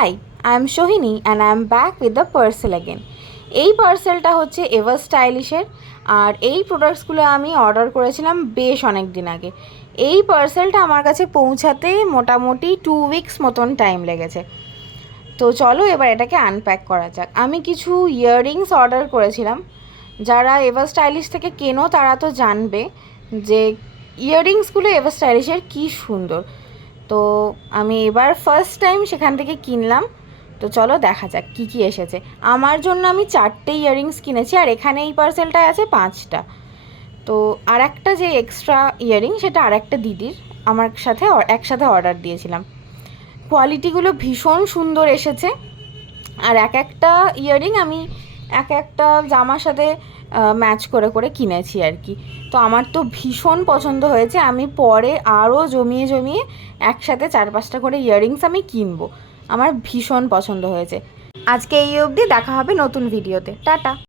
High, I am Sohini and I am back with the parcel again. এই পার্সেলটা হচ্ছে ever স্টাইলিশের, আর এই প্রোডাক্টসগুলো আমি অর্ডার করেছিলাম বেশ অনেক দিন আগে। এই পার্সেলটা আমার কাছে পৌঁছাতে মোটামুটি 2 উইকস মতন টাইম লেগেছে। তো চলো এবার এটাকে আনপ্যাক করা যাক। আমি কিছু ইয়াররিংস অর্ডার করেছিলাম। যারা এভার স্টাইলিশ থেকে কেনো তারা তো জানবে যে ইয়াররিংসগুলো এভার স্টাইলিশের কী সুন্দর। তো আমি এবার ফার্স্ট টাইম সেখান থেকে কিনলাম। তো চলো দেখা যাক কী কী এসেছে। আমার জন্য আমি 4টে ইয়াররিংস কিনেছি, আর এখানে এই পার্সেলটায় আছে 5টা। তো আর একটা যে এক্সট্রা ইয়াররিং সেটা আর একটা দিদির আমার সাথে একসাথে অর্ডার দিয়েছিলাম। কোয়ালিটিগুলো ভীষণ সুন্দর এসেছে, আর এক একটা ইয়াররিং আমি এক একটা জামার সাথে ম্যাচ করে করে কিনেছি আর কি। তো আমার তো ভীষণ পছন্দ হয়েছে। আমি পরে আরও জমিয়ে জমিয়ে একসাথে 4-5টা করে ইয়াররিংস আমি কিনবো। আমার ভীষণ পছন্দ হয়েছে। আজকে এই অবধি, দেখা হবে নতুন ভিডিওতে। টাটা।